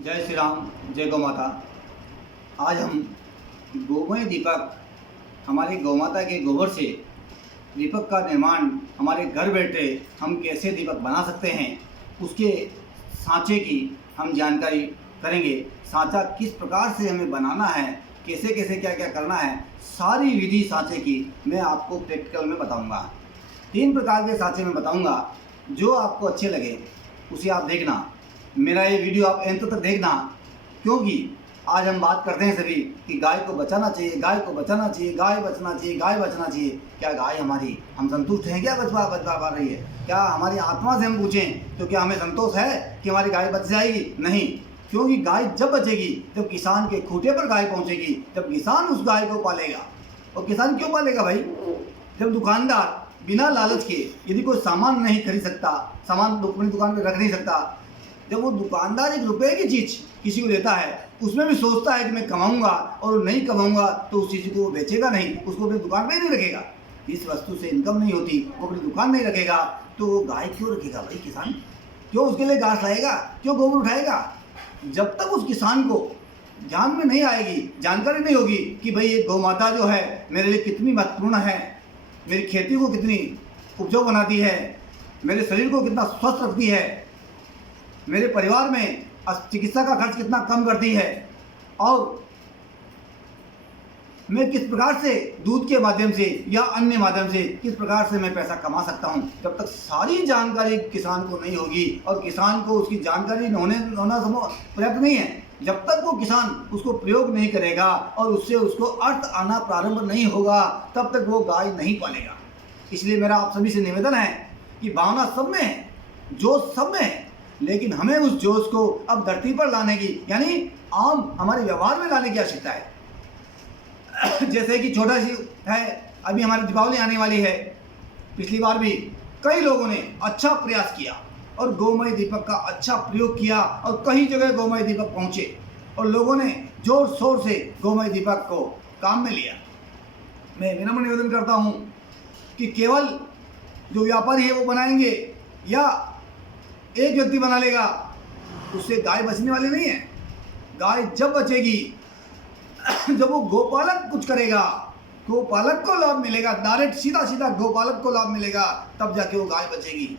जय श्री राम, जय गौ माता। आज हम गोमय दीपक, हमारी गौ माता के गोबर से दीपक का निर्माण हमारे घर बैठे हम कैसे दीपक बना सकते हैं, उसके सांचे की हम जानकारी करेंगे। सांचा किस प्रकार से हमें बनाना है, कैसे कैसे क्या क्या करना है, सारी विधि सांचे की मैं आपको प्रैक्टिकल में बताऊंगा। 3 प्रकार के सांचे में बताऊंगा, जो आपको अच्छे लगे उसे आप देखना। मेरा ये वीडियो आप अंत तक देखना, क्योंकि आज हम बात करते हैं सभी कि गाय को बचाना चाहिए, गाय को बचाना चाहिए, गाय बचना चाहिए, गाय बचना चाहिए। क्या गाय हमारी, हम संतुष्ट हैं क्या बच पा रही है? क्या हमारी आत्मा से हम पूछें तो क्या हमें संतोष है कि हमारी गाय बच जाएगी? नहीं, क्योंकि गाय जब बचेगी जब किसान के खूंटे पर गाय पहुंचेगी, जब किसान उस गाय को पालेगा। और किसान क्यों पालेगा भाई? जब दुकानदार बिना लालच के यदि कोई सामान नहीं खरीद सकता, सामान अपनी दुकान पर रख नहीं सकता, जब वो दुकानदार 1 रुपये की चीज़ किसी को देता है, उसमें भी सोचता है कि मैं कमाऊंगा, और नहीं कमाऊंगा तो उस चीज़ को वो बेचेगा नहीं, उसको अपनी दुकान पे ही नहीं रखेगा। इस वस्तु से इनकम नहीं होती, वो अपनी दुकान नहीं रखेगा, तो वो गाय क्यों रखेगा भाई? किसान क्यों उसके लिए घास लाएगा, क्यों गोबर उठाएगा? जब तक उस किसान को ध्यान में नहीं आएगी, जानकारी नहीं होगी कि भाई ये गौ माता जो है मेरे लिए कितनी महत्वपूर्ण है, मेरी खेती को कितनी उपजाऊ बनाती है, मेरे शरीर को कितना स्वस्थ रखती है, मेरे परिवार में चिकित्सा का खर्च कितना कम करती है, और मैं किस प्रकार से दूध के माध्यम से या अन्य माध्यम से किस प्रकार से मैं पैसा कमा सकता हूं। जब तक सारी जानकारी किसान को नहीं होगी, और किसान को उसकी जानकारी होना पर्याप्त नहीं है, जब तक वो किसान उसको प्रयोग नहीं करेगा और उससे उसको अर्थ आना प्रारंभ नहीं होगा, तब तक वो गाय नहीं पालेगा। इसलिए मेरा आप सभी से निवेदन है कि भावना सब में है, जोश सब में है, लेकिन हमें उस जोश को अब धरती पर लाने की, यानी आम हमारे व्यवहार में लाने की आवश्यकता है। जैसे कि छोटा सी है, अभी हमारी दीपावली आने वाली है। पिछली बार भी कई लोगों ने अच्छा प्रयास किया और गोमय दीपक का अच्छा प्रयोग किया, और कई जगह गोमय दीपक पहुंचे और लोगों ने जोर शोर से गोमय दीपक को काम में लिया। मैं विनम्र निवेदन करता हूं कि केवल जो व्यापारी है वो बनाएंगे या एक व्यक्ति बना लेगा, उससे गाय बचने वाली नहीं है। गाय जब बचेगी, जब वो गोपालक कुछ करेगा, गोपालक को लाभ मिलेगा, डायरेक्ट सीधा सीधा गोपालक को लाभ मिलेगा, तब जाके वो गाय बचेगी।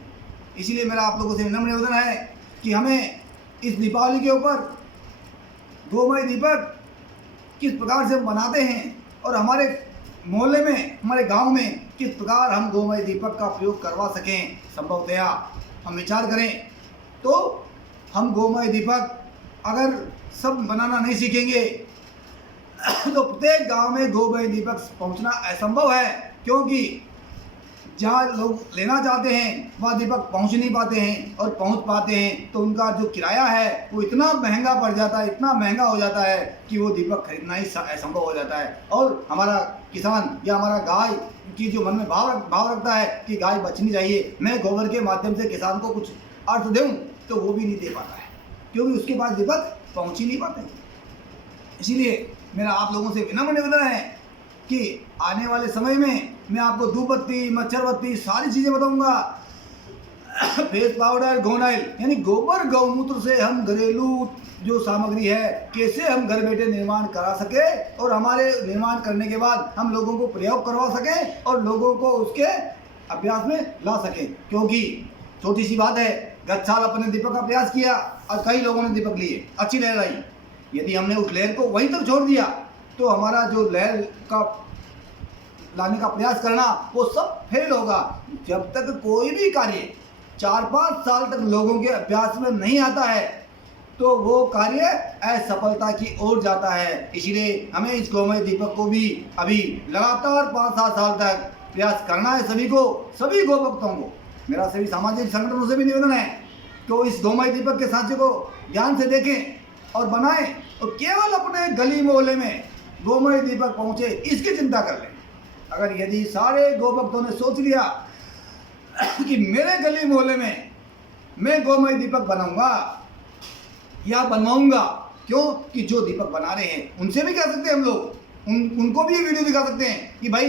इसलिए मेरा आप लोगों से विनम्र निवेदन है कि हमें इस दीपावली के ऊपर गोमय दीपक किस प्रकार से हम बनाते हैं, और हमारे मोहल्ले में, हमारे गांव में किस प्रकार हम गोमय दीपक का प्रयोग करवा सकें, संभवतया हम विचार करें। तो हम गोमय दीपक अगर सब बनाना नहीं सीखेंगे तो प्रत्येक गांव में गोमय दीपक पहुंचना असंभव है, क्योंकि जहाँ लोग लेना चाहते हैं वहाँ दीपक पहुंच नहीं पाते हैं, और पहुंच पाते हैं तो उनका जो किराया है वो इतना महंगा पड़ जाता है, इतना महंगा हो जाता है कि वो दीपक खरीदना ही असंभव हो जाता है। और हमारा किसान या हमारा गाय की जो मन में भाव रखता है कि गाय बचनी चाहिए, मैं गोबर के माध्यम से किसान को कुछ अर्थ दूं, तो वो भी नहीं दे पाता है, क्योंकि उसके पास दीपक पहुंच ही नहीं पाते। इसीलिए मेरा आप लोगों से विनम्र निवेदन है कि आने वाले समय में मैं आपको धूप बत्ती, मच्छर बत्ती, सारी चीज़ें बताऊंगा। फेस पाउडर, गोनाइल, यानी गोबर गौमूत्र से हम घरेलू जो सामग्री है कैसे हम घर बैठे निर्माण करा सके, और हमारे निर्माण करने के बाद हम लोगों को प्रयोग करवा सकें और लोगों को उसके अभ्यास में ला सकें। क्योंकि छोटी सी बात है, गत साल अपने दीपक का प्रयास किया और कई लोगों ने दीपक लिए, अच्छी लहर आई। यदि हमने उस लहर को वहीं तक छोड़ दिया तो हमारा जो लहर का लाने का प्रयास करना वो सब फेल होगा। जब तक कोई भी कार्य 4-5 साल तक लोगों के अभ्यास में नहीं आता है तो वो कार्य असफलता की ओर जाता है। इसलिए हमें इस गोमय दीपक को भी अभी लगातार 5-7 साल तक प्रयास करना है। सभी को, सभी गौ भक्तों को, मेरा सभी सामाजिक संगठनों से भी निवेदन है तो इस गोमय दीपक के सांचे को ध्यान से देखें और बनाएं, और केवल अपने गली मोहल्ले में गोमय दीपक पहुंचे इसकी चिंता कर लें। अगर यदि सारे गौ भक्तों ने सोच लिया कि मेरे गली मोहल्ले में मैं गोमय दीपक बनाऊंगा या बनवाऊंगा, क्यों कि जो दीपक बना रहे हैं उनसे भी कह सकते हैं हम लोग, उनको भी ये वीडियो दिखा सकते हैं कि भाई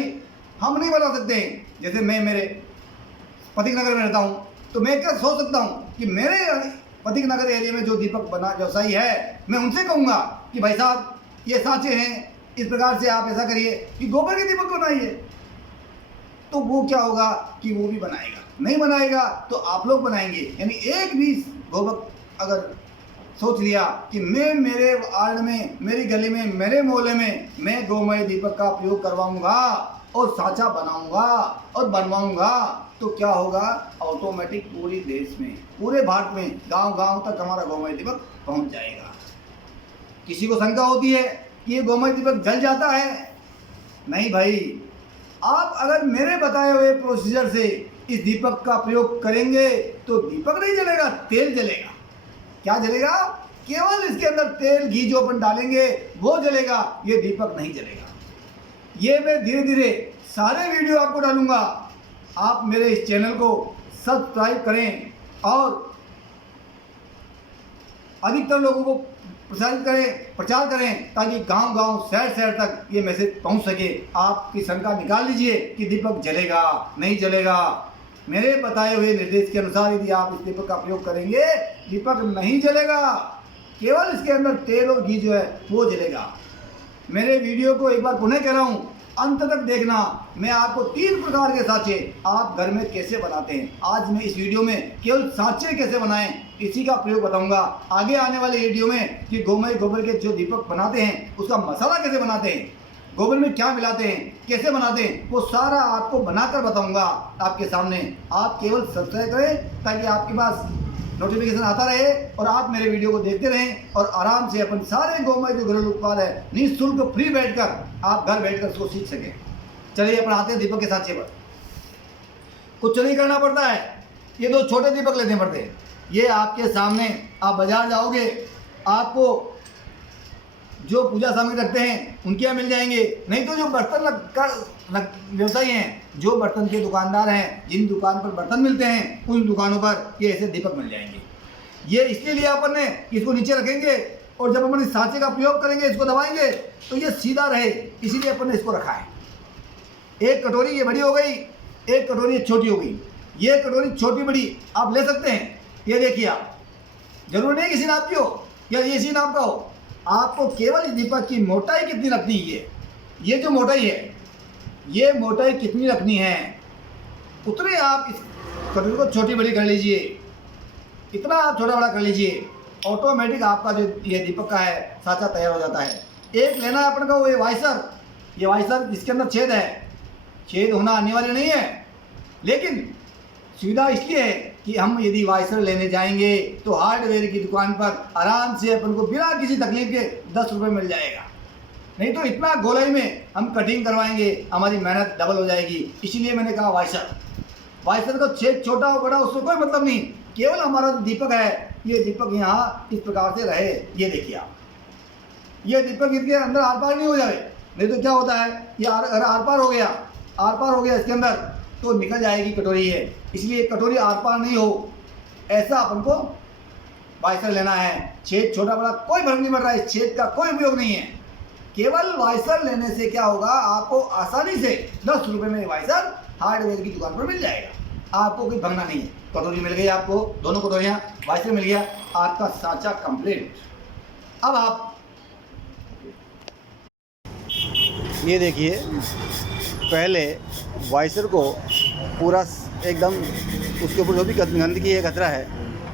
हम नहीं बना सकते हैं। जैसे मैं मेरे पतिक नगर में रहता हूँ, तो मैं क्या सोच सकता हूँ कि मेरे पथिक नगर एरिया में जो दीपक बना व्यवसायी है, मैं उनसे कहूँगा कि भाई साहब ये सांचे हैं, इस प्रकार से आप ऐसा करिए कि गोबर के दीपक बनाइए। तो वो क्या होगा कि वो भी बनाएगा, नहीं बनाएगा तो आप लोग बनाएंगे। यानी एक भी गोबर अगर सोच लिया कि मैं मेरे वार्ड में, मेरी गली में, मेरे मोहल्ले में मैं गोमय दीपक का प्रयोग करवाऊंगा और सांचा बनाऊंगा और बनवाऊंगा, तो क्या होगा, ऑटोमेटिक पूरे देश में, पूरे भारत में गांव-गांव तक हमारा गोमय दीपक पहुंच जाएगा। किसी को शंका होती है कि ये गोमय दीपक जल जाता है, नहीं भाई, आप अगर मेरे बताए हुए प्रोसीजर से इस दीपक का प्रयोग करेंगे तो दीपक नहीं जलेगा, तेल जलेगा। क्या जलेगा? केवल इसके अंदर तेल घी जो अपन डालेंगे वो जलेगा, ये दीपक नहीं जलेगा। ये मैं धीरे धीरे सारे वीडियो आपको डालूंगा। आप मेरे इस चैनल को सब्सक्राइब करें और अधिकतर लोगों को प्रचार करें ताकि गांव-गांव, शहर-शहर तक ये मैसेज पहुंच सके। आपकी शंका निकाल लीजिए कि दीपक जलेगा, नहीं जलेगा। मेरे बताए हुए निर्देश के अनुसार यदि आप इस दीपक का प्रयोग करेंगे, दीपक नहीं जलेगा, केवल इसके अंदर तेल और घी जो है वो जलेगा। मेरे वीडियो को एक बार पुनः कह रहा हूँ, अंत तक देखना। मैं आपको 3 प्रकार के सांचे आप घर में कैसे बनाते हैं, आज मैं इस वीडियो में केवल सांचे कैसे बनाएं इसी का प्रयोग बताऊंगा। आगे आने वाले वीडियो में कि गोबर के जो दीपक बनाते हैं उसका मसाला कैसे बनाते हैं, गोबर में क्या मिलाते हैं, कैसे बनाते हैं, वो सारा आपको बनाकर बताऊंगा आपके सामने। आप केवल सब्सक्राइब करें ताकि आपके पास नोटिफिकेशन आता रहे और आप मेरे वीडियो को देखते रहें और आराम से अपन सारे गोमय जो घरेलू उत्पाद है निःशुल्क फ्री बैठकर आप घर बैठकर उसको सीख सकें। चलिए अपन आते हैं दीपक के सांचे पर। कुछ नहीं करना पड़ता है, ये 2 छोटे दीपक लेने पड़ते हैं। ये आपके सामने, आप बाजार जाओगे आपको जो पूजा सामग्री रखते हैं उनके यहाँ मिल जाएंगे, नहीं तो जो बर्तन व्यवसायी हैं, जो बर्तन के दुकानदार हैं, जिन दुकान पर बर्तन मिलते हैं उन दुकानों पर ये ऐसे दीपक मिल जाएंगे। ये इसलिए लिया अपन ने, इसको नीचे रखेंगे और जब अपन इस सांचे का प्रयोग करेंगे, इसको दबाएंगे तो ये सीधा रहे, इसीलिए अपन ने इसको रखा है। एक कटोरी ये बड़ी हो गई, एक कटोरी ये छोटी हो गई। ये कटोरी छोटी बड़ी आप ले सकते हैं। ये देखिए, आप जरूर नहीं किसी नाप की हो या ये इसी नाप का हो, आपको केवल दीपक की मोटाई कितनी रखनी है, ये जो मोटाई है, ये मोटाई कितनी रखनी है उतने आप इस कटोरी को छोटी बड़ी कर लीजिए, इतना आप छोटा बड़ा कर लीजिए, ऑटोमेटिक आपका जो ये दीपक का है सांचा तैयार हो जाता है। एक लेना है अपन का वो ये वाइसर जिसके अंदर छेद है, छेद होना अनिवार्य नहीं है, लेकिन सुविधा इसलिए है कि हम यदि वाइसर लेने जाएंगे तो हार्डवेयर की दुकान पर आराम से अपन को बिना किसी तकलीफ के 10 रुपये मिल जाएगा। नहीं तो इतना गोलाई में हम कटिंग करवाएंगे, हमारी मेहनत डबल हो जाएगी। इसीलिए मैंने कहा वाइसर को छेद छोटा हो बड़ा उससे कोई मतलब नहीं, केवल हमारा जो दीपक है ये दीपक यहाँ इस प्रकार से रहे। ये देखिए आप, ये दीपक इनके अंदर आर पार नहीं हो जाए, नहीं तो क्या होता है ये अगर आर पार हो गया इसके अंदर तो निकल जाएगी कटोरी है। इसलिए कटोरी आर पार नहीं हो ऐसा अपन को वाइसर लेना है। छेद छोटा बड़ा कोई फर्क नहीं पड़ रहा है, इस छेद का कोई उपयोग नहीं है। केवल वाइसर लेने से क्या होगा, आपको आसानी से 10 रुपये में वाइसर हार्डवेयर की दुकान पर मिल जाएगा, आपको कोई भंगना नहीं है। कटोरी मिल गई आपको, दोनों कटोरियाँ, वाइसर मिल गया, आपका सांचा कंप्लीट। अब आप ये देखिए, पहले वाइसर को पूरा एकदम उसके ऊपर जो भी गंदगी है, कचरा है,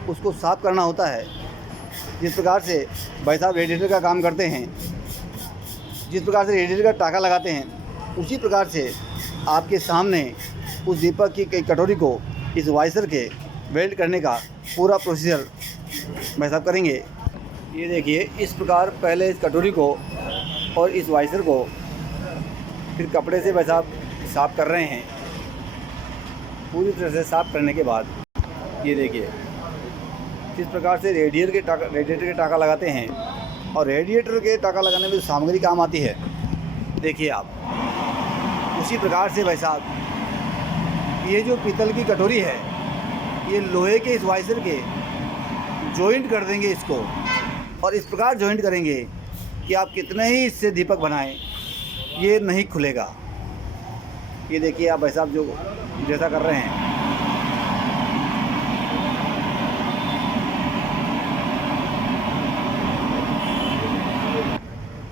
उसको साफ़ करना होता है। जिस प्रकार से भाई साहब रेडिएटर का काम करते हैं, जिस प्रकार से रेडिएटर का टाका लगाते हैं, उसी प्रकार से आपके सामने उस दीपक की कटोरी को इस वाइसर के वेल्ड करने का पूरा प्रोसीजर भाई साहब करेंगे। ये देखिए, इस प्रकार पहले इस कटोरी को और इस वाइसर को फिर कपड़े से भाई साहब साफ़ कर रहे हैं। पूरी तरह से साफ़ करने के बाद ये देखिए, इस प्रकार से रेडिएटर के टाका लगाते हैं और रेडिएटर के टाका लगाने में जो सामग्री काम आती है, देखिए आप, उसी प्रकार से भाई साहब ये जो पीतल की कटोरी है, ये लोहे के इस वाइसर के जॉइंट कर देंगे इसको, और इस प्रकार जॉइंट करेंगे कि आप कितने ही इससे दीपक बनाएं ये नहीं खुलेगा। ये देखिए आप भाई साहब जो जैसा कर रहे हैं,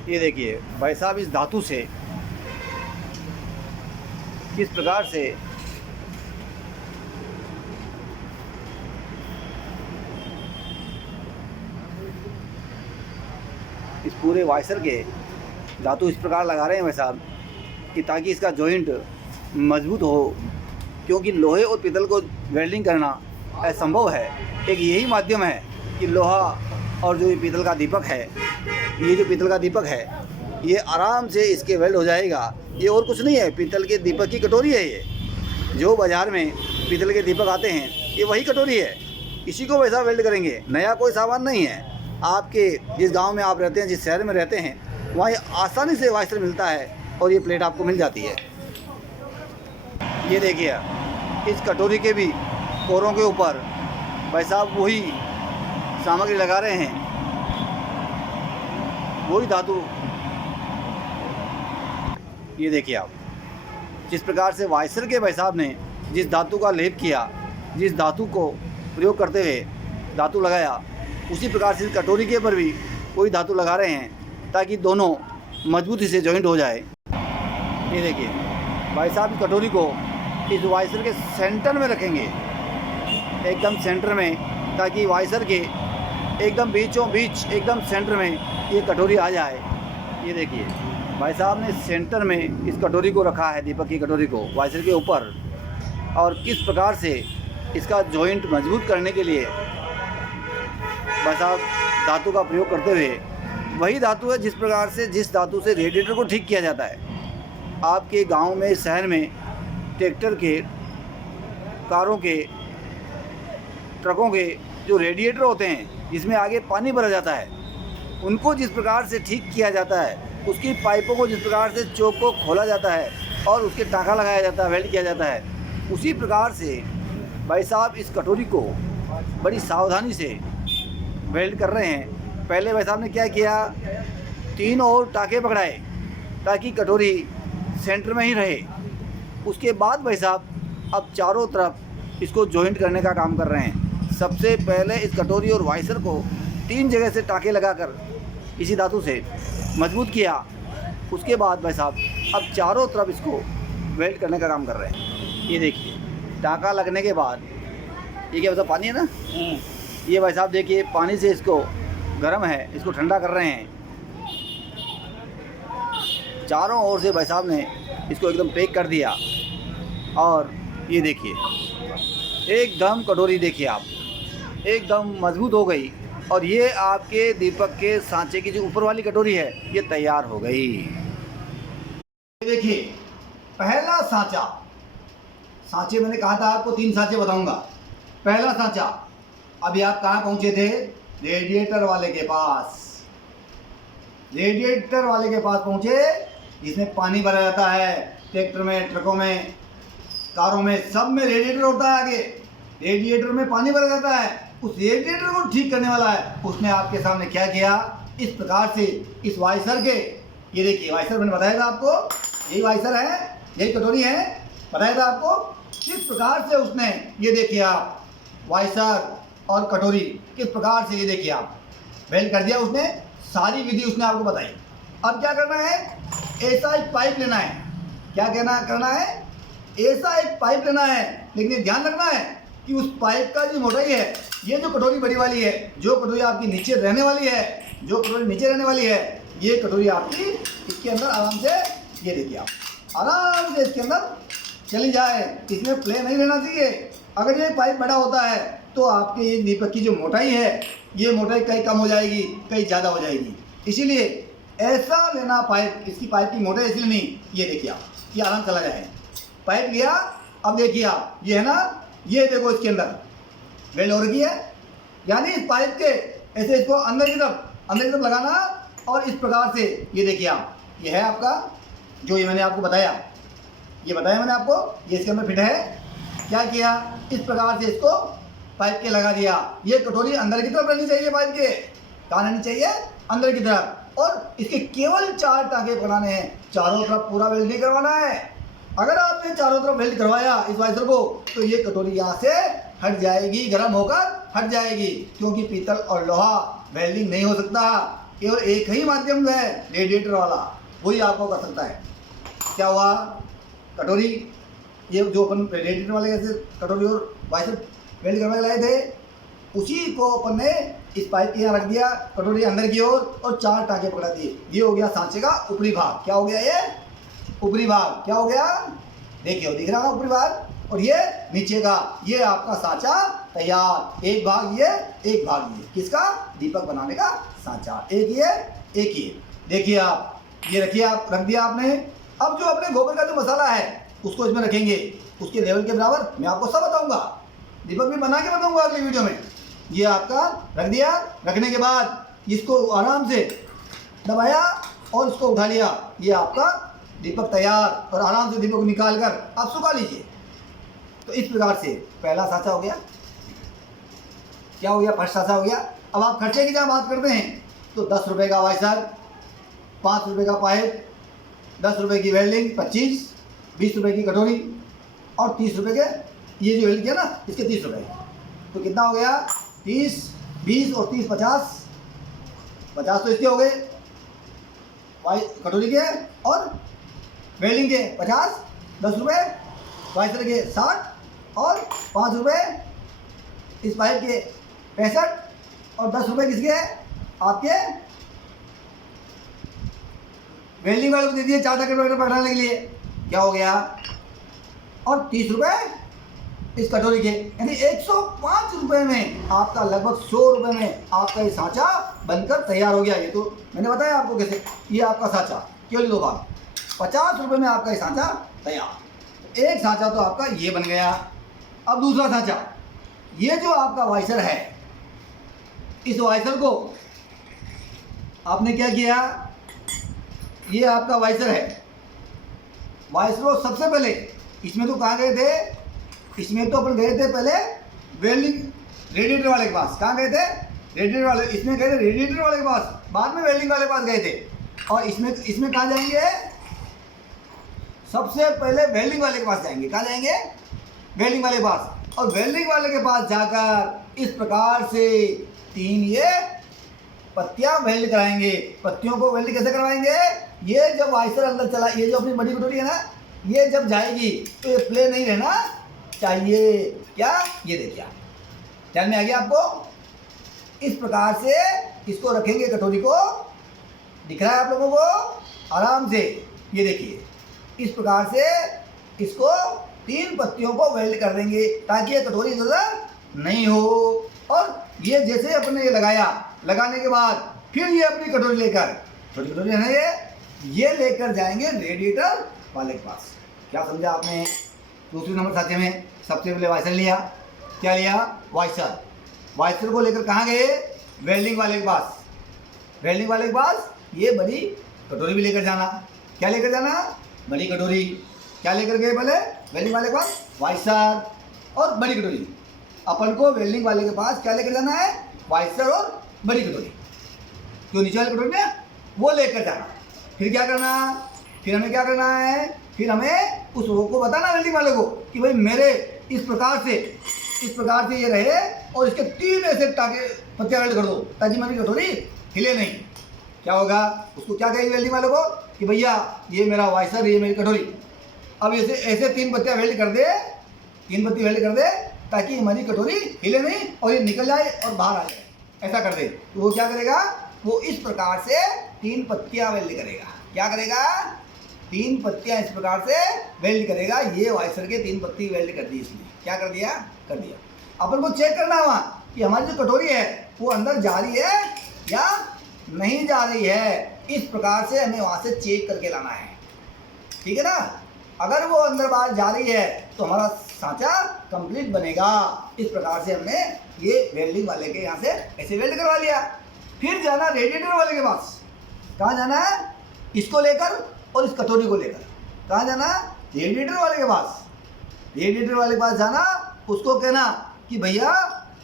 ये देखिए भाई साहब इस धातु से किस प्रकार से इस पूरे वाइसर के धातु इस प्रकार लगा रहे हैं भाई साहब कि ताकि इसका जॉइंट मजबूत हो, क्योंकि लोहे और पीतल को वेल्डिंग करना असंभव है। एक यही माध्यम है कि लोहा और जो ये पीतल का दीपक है, ये जो पीतल का दीपक है ये आराम से इसके वेल्ड हो जाएगा। ये और कुछ नहीं है, पीतल के दीपक की कटोरी है। ये जो बाज़ार में पीतल के दीपक आते हैं ये वही कटोरी है, इसी को वैसा वेल्ड करेंगे, नया कोई सामान नहीं है। आपके जिस गांव में आप रहते हैं, जिस शहर में रहते हैं, वहाँ आसानी से वाइसर मिलता है और ये प्लेट आपको मिल जाती है। ये देखिए इस कटोरी के भी कोरों के ऊपर भाई साहब वही सामग्री लगा रहे हैं, वही धातु। ये देखिए आप जिस प्रकार से वाइसर के भाई साहब ने जिस धातु का लेप किया, जिस धातु को प्रयोग करते हुए धातु लगाया, उसी प्रकार से इस कटोरी के ऊपर भी कोई धातु लगा रहे हैं ताकि दोनों मजबूती से जॉइंट हो जाए। ये देखिए भाई साहब इस कटोरी को इस वाइसर के सेंटर में रखेंगे, एकदम सेंटर में, ताकि वाइसर के एकदम बीचों बीच एकदम सेंटर में ये कटोरी आ जाए। ये देखिए भाई साहब ने सेंटर में इस कटोरी को रखा है, दीपक की कटोरी को वाइसर के ऊपर, और किस प्रकार से इसका जॉइंट मजबूत करने के लिए भाई साहब धातु का प्रयोग करते हुए, वही धातु है जिस धातु से रेडिएटर को ठीक किया जाता है। आपके गांव में, शहर में ट्रैक्टर के, कारों के, ट्रकों के जो रेडिएटर होते हैं जिसमें आगे पानी भरा जाता है, उनको जिस प्रकार से ठीक किया जाता है, उसकी पाइपों को जिस प्रकार से चोक को खोला जाता है और उसके टाँका लगाया जाता है, वेल्ड किया जाता है, उसी प्रकार से भाई साहब इस कटोरी को बड़ी सावधानी से वेल्ड कर रहे हैं। पहले भाई साहब ने क्या किया, 3 और टाँके पकड़ाए ताकि कटोरी सेंटर में ही रहे। उसके बाद भाई साहब अब चारों तरफ इसको जॉइंट करने का काम कर रहे हैं। सबसे पहले इस कटोरी और वाइसर को 3 जगह से टाँके लगाकर इसी धातु से मजबूत किया। उसके बाद भाई साहब अब चारों तरफ इसको वेल्ड करने का काम कर रहे हैं। ये देखिए टाँका लगने के बाद ये क्या मतलब पानी है ना, ये भाई साहब देखिए पानी से इसको गर्म है, इसको ठंडा कर रहे हैं। चारों ओर से भाई साहब ने इसको एकदम पैक कर दिया और ये देखिए एकदम कटोरी देखिए आप एकदम मजबूत हो गई, और ये आपके दीपक के सांचे की जो ऊपर वाली कटोरी है ये तैयार हो गई। देखिए पहला सांचा, सांचे मैंने कहा था आपको 3 सांचे बताऊंगा। पहला सांचा, अभी आप कहाँ पहुंचे थे, रेडिएटर वाले के पास। रेडिएटर वाले के पास पहुंचे जिसमें पानी भरा जाता है, ट्रैक्टर में, ट्रकों में, कारों में, सब में रेडिएटर होता है। आगे रेडिएटर में पानी भरा जाता है, उस रेडिएटर को ठीक करने वाला है। उसने आपके सामने क्या किया, इस प्रकार से इस वाइसर के, ये देखिए वाइसर मैंने बताया था आपको, यही वाइसर है, यही कटोरी है, बताया था आपको। किस प्रकार से उसने, ये देखिए आप वाइसर और कटोरी किस प्रकार से, ये देखिए आप वेल्ड कर दिया उसने। सारी विधि उसने आपको बताई। अब क्या करना है, ऐसा एक पाइप लेना है। क्या करना है, ऐसा एक पाइप लेना है, लेकिन ये ध्यान रखना है कि उस पाइप का जो मोटाई है, ये जो कटोरी बड़ी वाली है, जो कटोरी आपकी नीचे रहने वाली है, जो कटोरी नीचे रहने वाली है, ये कटोरी आपकी इसके अंदर आराम से, ये देखिए आप आराम से इसके अंदर चली जाए। इसमें प्ले नहीं रहना चाहिए। अगर ये पाइप बड़ा होता है तो आपके ये दीपक की जो मोटाई है, ये मोटाई कहीं कम हो जाएगी, कहीं ज़्यादा हो जाएगी। इसीलिए ऐसा लेना पाइप, इसकी पाइप की मोटाई इसलिए नहीं, ये देखिए आप, ये आराम चला जाए। पाइप लिया, अब देखिए आप, ये है ना, ये देखो इसके अंदर वेल्ड हो रखी है, यानी इस पाइप के ऐसे इसको अंदर की तरफ लगाना, और इस प्रकार से ये देखिए आप, ये है आपका जो ये मैंने आपको बताया, ये बताया मैंने आपको, ये इसके अंदर फिट है। क्या किया, इस प्रकार से इसको पाइप के लगा दिया। ये कटोरी अंदर की तरफ रहनी चाहिए, पाइप के कहाँ रहनी चाहिए, अंदर की तरफ, और इसके केवल 4 टाँके बनाने हैं, चारों तरफ पूरा वेल्ड नहीं करवाना है। अगर आपने चारों तरफ वेल्ड करवाया इस वाइसर को, तो ये कटोरी यहाँ से हट जाएगी, गर्म होकर हट जाएगी, क्योंकि पीतल और लोहा वेल्डिंग नहीं हो सकता। केवल एक ही माध्यम है रेडिएटर वाला, वही आपको कर सकता है। क्या हुआ, कटोरी, ये जो अपन रेडिएटर वाले ऐसे कटोरी और वाइसर वेल्ड करने लाए थे, उसी को अपन ने इस पाइप के यहाँ रख दिया, कटोरी अंदर की ओर, और 4 टाँके पकड़ा दिए। ये हो गया सांचे का ऊपरी भाग। क्या हो गया, ये ऊपरी भाग क्या हो गया, देखिए दिख रहा है ऊपरी भाग। और ये नीचे का, ये आपका सांचा तैयार। एक भाग ये, एक भाग ये, किसका, दीपक बनाने का सांचा। एक ये, एक ये। देखिए आप, ये रखिए, आप रख दिया आपने। अब जो अपने गोबर का जो मसाला है उसको इसमें रखेंगे, उसके लेवल के बराबर। मैं आपको सब बताऊंगा, दीपक भी बना के बताऊंगा अगली वीडियो में। ये आपका रख दिया। रखने के बाद इसको आराम से दबाया और इसको उठा लिया। ये आपका दीपक तैयार। और आराम से दीपक को निकाल कर आप सुखा लीजिए। तो इस प्रकार से पहला सांचा हो गया। क्या हो गया, फर्स्ट सांचा हो गया। अब आप खर्चे की जब बात करते हैं तो 10 रुपये का वाइसर, 5 रुपये का पाइप, 10 रुपये की वेल्डिंग, 25, 20 रुपये की कटोरी और 30 रुपये के ये जो वेल्ड किया ना, इसके 30 रुपये। तो कितना हो गया, 30, 20 और 30, 50। 50 तो इसके हो गए कटोरी के और वेल्डिंग के 50, 10 रुपये वाइसर के 60 और 5 रुपये इस पाइप के 65 और 10 रुपये किसके आपके वेल्डिंग वाले को दे दिए 4 टके बैठाने के लिए। क्या हो गया, और 30 रुपये इस कटोरी के, यानी 105 रुपये में आपका लगभग 100 रुपये में आपका ये सांचा बनकर तैयार हो गया। ये तो मैंने बताया आपको कैसे। ये आपका सांचा केवल 2 भाग, 50 रुपये में आपका ये सांचा तैयार। एक सांचा तो आपका ये बन गया। अब दूसरा सांचा, ये जो आपका वाइसर है, इस वाइसर को आपने क्या किया, ये आपका वाइसर है। वाइसर को सबसे पहले इसमें तो कहाँ गए थे, इसमें तो अपन गए थे पहले वेल्डिंग रेडिएटर वाले के पास। कहाँ गए थे, रेडिएटर वाले, इसमें गए थे रेडिएटर वाले के पास, बाद में वेल्डिंग वाले के पास गए थे। और इसमें कहाँ जाएंगे, सबसे पहले वेल्डिंग वाले के पास जाएंगे। कहाँ जाएंगे, वेल्डिंग वाले के पास। और वेल्डिंग वाले के पास जाकर इस प्रकार से 3 ये पत्तियां वेल्ड कराएंगे। पत्तियों को वेल्ड कैसे करवाएंगे, ये जब वाइसर अंदर चला, ये जो अपनी बड़ी कटोरी है ना, ये जब जाएगी तो ये प्ले नहीं रहना चाहिए। क्या, ये देखिए ध्यान में आ गया आपको। इस प्रकार से इसको रखेंगे, कटोरी को, दिख रहा है आप लोगों को आराम से। ये देखिए इस प्रकार से इसको 3 पत्तियों को वेल्ड कर देंगे ताकि ये कटोरी इधर नहीं हो। और ये जैसे अपने ये लगाया, लगाने के बाद फिर ये अपनी कटोरी लेकर, छोटी कटोरी है ना, ये लेकर जाएंगे रेडिएटर वाले के पास। क्या समझा आपने। दूसरे नंबर सांचे में सबसे पहले वाइसर लिया। क्या लिया, वाइसर। वाइसर को लेकर कहाँ गए, वेल्डिंग वाले के पास। वेल्डिंग वाले के पास ये बड़ी कटोरी भी लेकर जाना। क्या लेकर जाना, बड़ी कटोरी। क्या लेकर गए पहले, वेल्डिंग वाले के पास वाइसर और बड़ी कटोरी। अपन को वेल्डिंग वाले के पास क्या लेकर जाना है, वाइसर और बड़ी कटोरी, जो नीचे वाली कटोरी में वो लेकर जाना। फिर क्या करना, फिर हमें क्या करना है, फिर हमें उस वो को बताना वेल्डिंग वाले को कि भाई मेरे इस प्रकार से ये रहे और इसके 3 ऐसे टाके पत्तियां वेल्ड कर दो ताकि मेरी कटोरी हिले नहीं। क्या होगा, उसको क्या कहेगी वेल्डिंग वाले को कि भैया ये मेरा वाइसर, ये मेरी कटोरी, अब ऐसे 3 पत्तियां वेल्ड कर दे, 3 पत्ती वेल्ड कर दे ताकि हमारी कटोरी हिले नहीं और ये निकल जाए और बाहर आ जाए। ऐसा कर दे तो वो क्या करेगा, वो इस प्रकार से 3 पत्तियां वेल्ड करेगा। क्या करेगा, 3 पत्तियां इस प्रकार से वेल्ड करेगा। ये वाइसर के 3 पत्ती वेल्ड कर दी इसने। क्या कर दिया, कर दिया। अपन को चेक करना हुआ कि हमारी जो कटोरी है वो अंदर जा रही है या नहीं जा रही है। इस प्रकार से हमें वहाँ से चेक करके लाना है, ठीक है ना। अगर वो अंदर बाहर जा रही है तो हमारा सांचा कंप्लीट बनेगा। इस प्रकार से हमने ये वेल्डिंग वाले के यहाँ से ऐसे वेल्ड करवा लिया। फिर जाना रेडिएटर वाले के पास। कहाँ जाना है, इसको लेकर और इस कटोरी को लेकर। कहाँ जाना, रेडिएटर वाले के पास। रेडिएटर वाले के पास जाना, उसको कहना कि भैया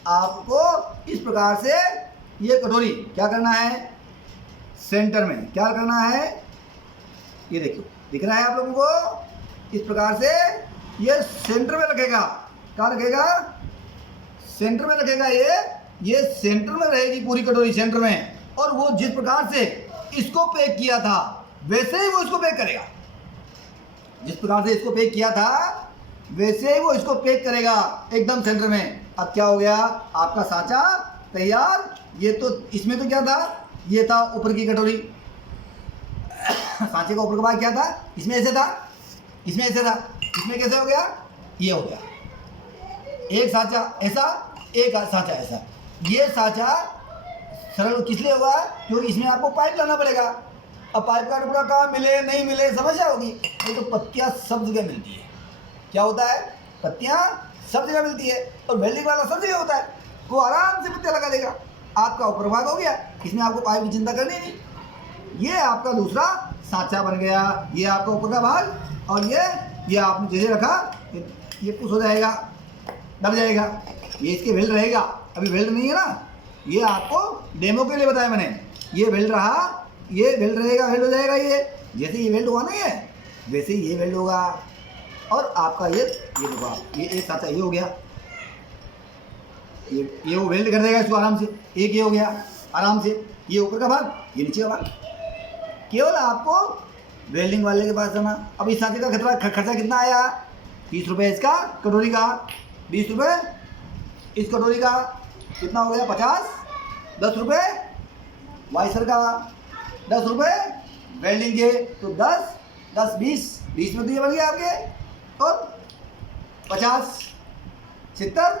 आपको इस प्रकार से ये कटोरी क्या करना है, सेंटर में क्या करना है, ये देखिए दिख रहा है आप लोगों को। इस प्रकार से ये सेंटर में रखेगा। क्या रखेगा, सेंटर में रखेगा। ये सेंटर में रहेगी पूरी कटोरी, सेंटर में। और वो जिस प्रकार से इसको पैक किया था वैसे ही वो इसको पैक करेगा। जिस प्रकार से इसको पैक किया था वैसे ही वो इसको पैक करेगा एकदम सेंटर में। अब क्या हो गया, आपका सांचा तैयार। ये तो इसमें तो क्या था, ये था ऊपर की कटोरी, सांचे का ऊपर का भाग क्या था, इसमें ऐसे था, इसमें ऐसे था, इसमें कैसे हो गया, ये हो गया। एक सांचा ऐसा, एक सांचा ऐसा। ये सांचा सरल किस लिए हुआ, क्योंकि इसमें आपको पाइप लाना पड़ेगा। अब पाइप का टुकड़ा कहाँ मिले नहीं मिले समस्या होगी। ये तो पत्तियाँ सब जगह मिलती है। क्या होता है, पत्तियाँ सब जगह मिलती है और वेल्डिंग वाला सब जगह होता है, वो आराम से पत्तियाँ लगा देगा। आपका ऊपर भाग हो गया, इसमें आपको पाइप की चिंता करनी नहीं। ये आपका दूसरा सांचा बन गया। ये आपका ऊपर का भाग और ये आपने जैसे रखा ये पुश हो जाएगा, दब जाएगा। ये इसके वेल्ड रहेगा, अभी वेल्ड नहीं है ना, ये आपको डेमो के लिए बताया मैंने। ये वेल्ड रहा, ये वेल्ड रहेगा, वेल्ड हो जाएगा। ये जैसे ये वेल्ड हुआ नहीं है वैसे ही ये वेल्ड होगा। और आपका ये देखो आप, ये एक सांचा ये हो गया, ये वो वेल्ड कर देगा इसको आराम से। एक ये हो गया आराम से, ये ऊपर का भाग, ये नीचे का भाग। केवल आपको वेल्डिंग वाले के पास जाना। अब इस सांचे का खर्चा कितना आया, 30 रुपये इसका कटोरी का, 20 रुपये इस कटोरी का, कितना हो गया 50, 10 रुपये वाइसर का, 10 रुपये वेल्डिंग के, तो 10, 10, 20 में तो ये बन गया आपके। और 50, 70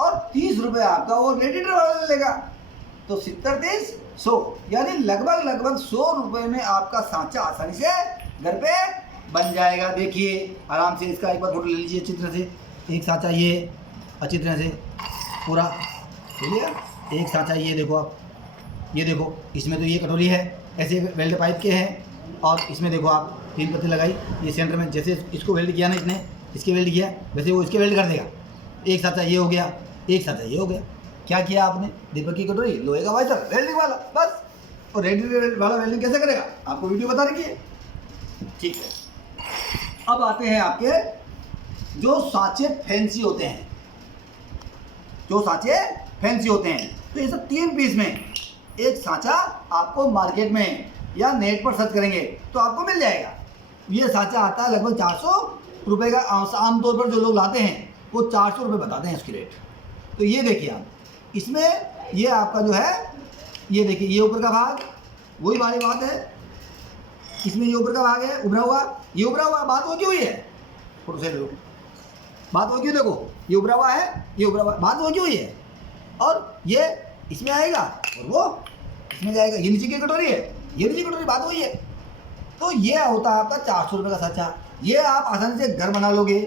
और 30 रुपये आपका वो रेडिएटर वाला ले लेगा। तो 70, 30, 100, यानी लगभग 100 रुपये में आपका सांचा आसानी से घर पे बन जाएगा। देखिए आराम से इसका एक बार फोटो ले लीजिए अच्छी तरह से। एक सांचा ये अच्छी तरह से पूरा चलिए, एक सांचा ये देखो आप, ये देखो इसमें तो ये कटोरी है, ऐसे वेल्ड पाइप के हैं। और इसमें देखो आप 3 पत्ती लगाई, ये सेंटर में जैसे इसको वेल्ड किया ना इसने, इसके वेल्ड किया वैसे वो इसके वेल्ड कर देगा। एक सांचा ये हो गया, एक सांचा ये हो गया। क्या किया आपने, दीपक की कटोरी, लोहे का वाइसर, वेल्डिंग वाला, बस। और रेडिएटर वाला वेल्डिंग कैसे करेगा आपको वीडियो बता रखी है, ठीक है। अब आते हैं आपके जो सांचे फैंसी होते हैं, जो सांचे फैंसी होते हैं, तो ये सब 3 पीस में एक सांचा आपको मार्केट में या नेट पर सर्च करेंगे तो आपको मिल जाएगा। ये सांचा आता है लगभग 400 रुपये का। आमतौर पर जो लोग लाते हैं वो 400 रुपये बताते हैं इसकी रेट। तो ये देखिए आप, इसमें ये आपका जो है, ये देखिए ये ऊपर का भाग, वही वाली बात है, इसमें ये ऊपर का भाग है उभरा हुआ, ये उभरा हुआ, बात हो क्यों हुई है, फोटो से लो, बात हो क्यों, देखो ये उभरा हुआ है, ये उभरा हुआ, बात हो क्यों हुई है। और ये इसमें आएगा और वो इसमें जाएगा, ये नीचे की कटोरी है, ये नीचे कटोरी, बात हुई है। तो ये होता है आपका 400 रुपये का सांचा। ये आप आसानी से घर बना लोगे,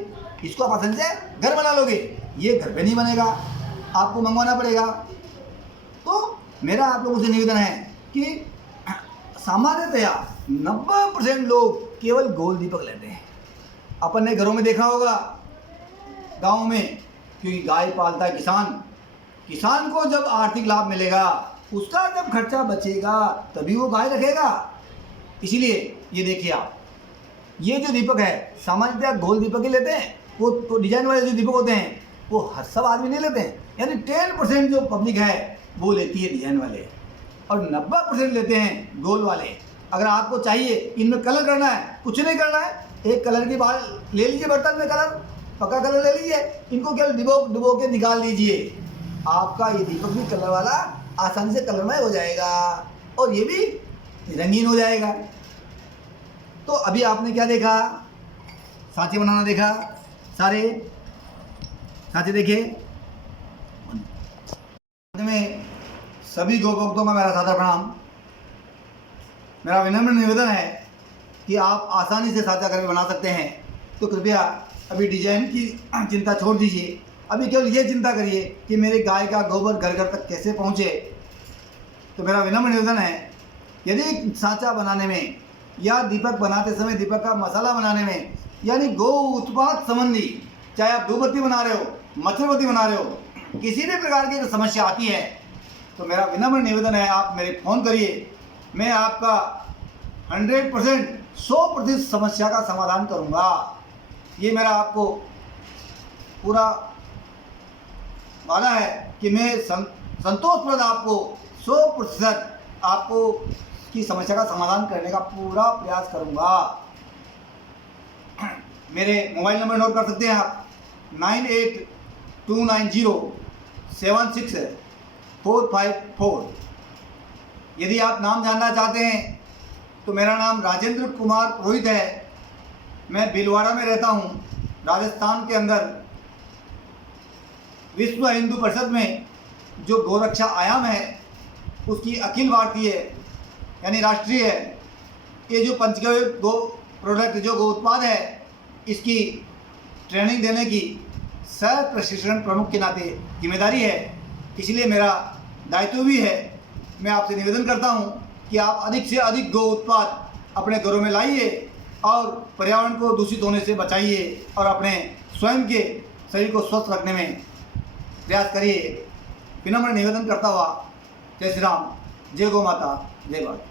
इसको आप आसानी से घर बना लोगे। ये घर पे नहीं बनेगा, आपको मंगवाना पड़ेगा। तो मेरा आप लोगों से निवेदन है कि सामान्यतया 90% लोग केवल गोल दीपक लेते हैं। अपन ने घरों में देखा होगा गाँव में, क्योंकि गाय पालता है किसान, किसान को जब आर्थिक लाभ मिलेगा, उसका जब खर्चा बचेगा तभी वो गाय रखेगा। इसीलिए ये देखिए आप, ये जो दीपक है सामान्यतः गोल दीपक ही लेते हैं। वो तो डिजाइन वाले जो दीपक होते हैं वो हर सब आदमी नहीं लेते हैं, यानी 10% जो पब्लिक है वो लेती है डिजाइन वाले और 90% लेते हैं गोल वाले। अगर आपको चाहिए इनमें कलर करना है, कुछ नहीं करना है, एक कलर की बात ले लीजिए, बर्तन में कलर, पक्का कलर ले लीजिए, इनको केवल डुबो के निकाल दीजिए, आपका ये दीपक भी कलर वाला आसानी से कलरमय हो जाएगा और ये भी रंगीन हो जाएगा। तो अभी आपने क्या देखा, सांचे बनाना देखा, सारे सांचे देखे। में सभी गौ भक्तों का मेरा सादर प्रणाम। मेरा विनम्र निवेदन है कि आप आसानी से सांचा करके बना सकते हैं, तो कृपया अभी डिजाइन की चिंता छोड़ दीजिए। अभी केवल ये चिंता करिए कि मेरे गाय का गोबर घर घर तक कैसे पहुँचे। तो मेरा विनम्र निवेदन है, यदि सांचा बनाने में या दीपक बनाते समय दीपक का मसाला बनाने में, यानी गौ उत्पाद संबंधी, चाहे आप धूपबत्ती बना रहे हो, मच्छरबत्ती बना रहे हो, किसी भी प्रकार की अगर समस्या आती है तो मेरा विनम्र निवेदन है आप मेरे फ़ोन करिए। मैं आपका 100% 100% समस्या का समाधान करूंगा। ये मेरा आपको पूरा वादा है कि मैं संतोषप्रद आपको 100% आपको की समस्या का समाधान करने का पूरा प्रयास करूंगा। मेरे मोबाइल नंबर नोट कर सकते हैं आप, 9829076454। यदि आप नाम जानना चाहते हैं तो मेरा नाम राजेंद्र कुमार पुरोहित है। मैं भीलवाड़ा में रहता हूँ, राजस्थान के अंदर। विश्व हिंदू परिषद में जो गौरक्षा आयाम है उसकी अखिल भारतीय यानी राष्ट्रीय ये जो पंचगव्य गो प्रोडक्ट जो गो उत्पाद है इसकी ट्रेनिंग देने की सह प्रशिक्षण प्रमुख के नाते जिम्मेदारी है, इसलिए मेरा दायित्व भी है। मैं आपसे निवेदन करता हूं कि आप अधिक से अधिक गो उत्पाद अपने घरों में लाइए और पर्यावरण को दूषित होने से बचाइए और अपने स्वयं के शरीर को स्वस्थ रखने में प्रयास करिए। विनम्र निवेदन करता हुआ, जय श्री राम, जय गौ माता, जय भारत।